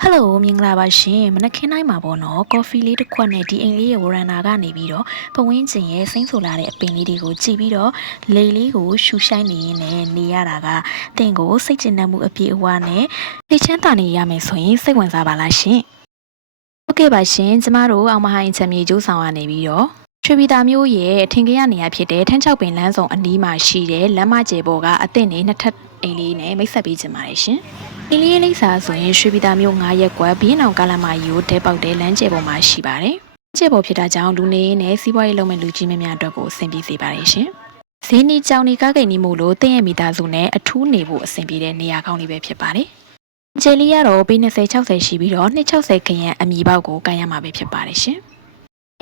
ဟယ်လိုမင်္ဂလာပါရှင်မနက်ခင်းတိုင်းမှာပေါ့နော်ကော်ဖီလေးတစ်ခွက်နဲ့ဒီအိမ်လေးရဲ့ဝရန်နာကနေပြီးတော့ပဝင်းကျင်ရဲ့စိမ့်ဆူလာတဲ့အပင်လေးတွေကိုကြည့်ပြီးတော့လေလေးကိုရှူဆိုင်နေရင်းနဲ့နေရတာကတင့်ကိုစိတ်ကျဉ်တတ်မှုအပြည့်အဝနဲ့သိချမ်းသာနေရမယ်ဆိုရင်စိတ်ဝင်စားပါလားရှင်ဟုတ်ကဲ့ပါရှင်ကျမတို့အောင်မဟိုင်းချမ်းမြေကျိုးဆောင်ရနေပြီးတော့ချွေပီတာမျိုးရဲ့အထင်ကြီးရနေရဖြစ်တဲ့ထန်းချောက်ပင်လမ်းဆောင်အနီးမှာရှိတဲ့လမ်းမကျဲပေါ်ကအသင့်နေနှစ်ထပ် အိမ်လေးနဲ့မိတ်ဆက်ပေးချင်ပါတယ်ရှင်အင်းလေးလိမ့်စာဆိုရင်ရွှေပြည်သားမျိုး9ရက်ကွက်ဘင်းအောင်ကားလမ်းမကြီးကိုတဲပေါက်တဲ့လမ်းကျဲပေါ်မှာရှိပါတယ်။ကျဲပေါ်ဖြစ်တာကြောင့်လူနေနဲ့စီးပွားရေးလုပ်မဲ့လူကြီးများများအတွက်ကိုအဆင်ပြေစေပါတယ်ရှင်။ဈေးနီကြောင်နီကားကိန်းနီမို့လို့တင်းရဲ့မိသားစုနဲ့အထူးနေဖို့အဆင်ပြေတဲ့နေရာကောင်းလေးပဲဖြစ်ပါတယ်။ကျဲလေးကတော့ပေ20 60ရှိပြီးတော့260ခရံအမီပေါက်ကိုကန်ရမှာပဲဖြစ်ပါတယ်ရှင်။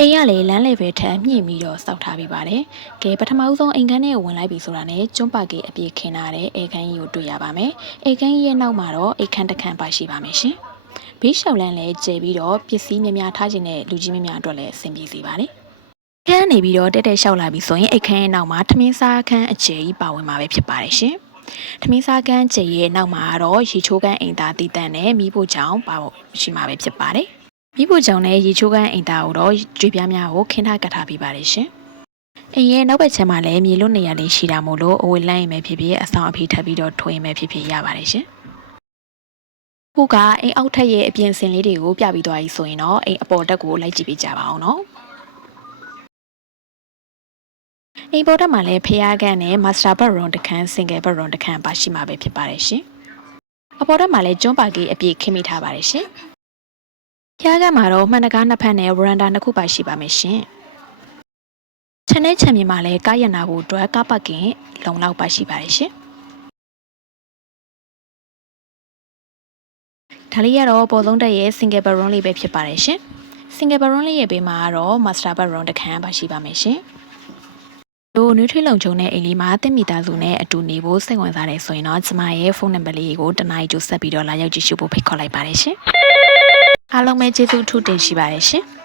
အိမ်ကလည်းလမ်းလေပဲထမ်းမြင့်ပြီးတော့စောက်ထားပြီးပါတယ်။ကဲပထမဦးဆုံးအိမ်ခန်းထဲကိုဝင်လိုက်ပြီဆိုတာနဲ့ကျွန်းပါကေအပြည့်ခင်းထားတဲ့အိမ်ခန်းကြီးကိုတွေ့ရပါမယ်။အိမ်ခန်းကြီးရဲ့နောက်မှာတော့အိမ်ခန်းတစ်ခန်းပါရှိပါမယ်ရှင်။ဘေးရှောက်လန်းလည်းကျဲပြီးတော့ပစ္စည်းများများထားခြင်းနဲ့လူကြီးများများအတွက်လည်းအဆင်ပြေစေပါတယ်။ခန်းနေပြီးတော့တက်တက်လျှောက်လာပြီဆိုရင်အိမ်ခန်းရဲ့နောက်မှာထမင်းစားခန်းအကျယ်ကြီးပါဝင်မှာပဲဖြစ်ပါတယ်ရှင်။ထမင်းစားခန်းကျယ်ရဲ့နောက်မှာတော့ရေချိုးခန်းအိမ်သားတည်တန့်နဲ့မိဖို့ကြောင့်ပါဖို့ရှိမှာပဲဖြစ်ပါတယ်။ မိဖို့ကြောင့်လည်းရေချိုးခန်းအိမ်သားကိုတော့ကြွေပြားများကိုခင်းထားကတ်ထားပေးပါတယ်ရှင်။အိမ်ရဲ့နောက်ဘက်ခြမ်းမှာလည်းမြေလွတ်နေရလေးရှိတာမို့လို့အဝေးလမ်းရင်ပဲဖြစ်ဖြစ်အဆောင်အဖေးထပ်ပြီးတော့ထွင်ရင်ပဲဖြစ်ဖြစ်ရပါတယ်ရှင်။ခုကအိမ်အောက်ထပ်ရဲ့အပြင်စင်လေးတွေကိုပြပြီးသွားပြီဆိုရင်တော့အိမ်အပေါ်တက်ကိုလိုက်ကြည့်ပေးကြပါအောင်နော်။အိမ်ပေါ်တက်မှာလည်းဖျားကန်နဲ့ master bedroom တစ်ခန်း single bedroom တစ်ခန်းပါရှိမှာပဲဖြစ်ပါတယ်ရှင်။အပေါ်တက်မှာလည်းကျွန်းပါကေးအပြည့်ခင်းမိထားပါတယ်ရှင်။ ဖျားကန်မှာတော့မှန်တကားနှစ်ဖက်နဲ့ veranda နှစ်ခုပါရှိပါမယ်ရှင်။ခြံနဲ့ခြံမြေမှာလည်းကားရနာဖို့အတွက်ကားပတ်ကင်လုံလောက်ပါရှိပါတယ်ရှင်။ဒါလေးကတော့ပေါ်လုံးတက်ရဲ့ single bedroom လေးပဲဖြစ်ပါတယ်ရှင်။ single bedroom လေးရဲ့ဘေးမှာကတော့ master bedroom တစ်ခန်းပါရှိပါမယ်ရှင်။တို့နွေးထွေးလုံချုံတဲ့အိမ်လေးမှာတင့်မိသားစုနဲ့အတူနေဖို့စိတ်ဝင်စားတယ်ဆိုရင်တော့ကျမရဲ့ဖုန်းနံပါတ်လေးကိုတနားရီကျဆက်ပြီးတော့လာရောက်ကြည့်ရှုဖို့ဖိတ်ခေါ်လိုက်ပါတယ်ရှင်။ အားလုံးပဲကျေးဇူးအထူးတင်ရှိပါတယ်ရှင်။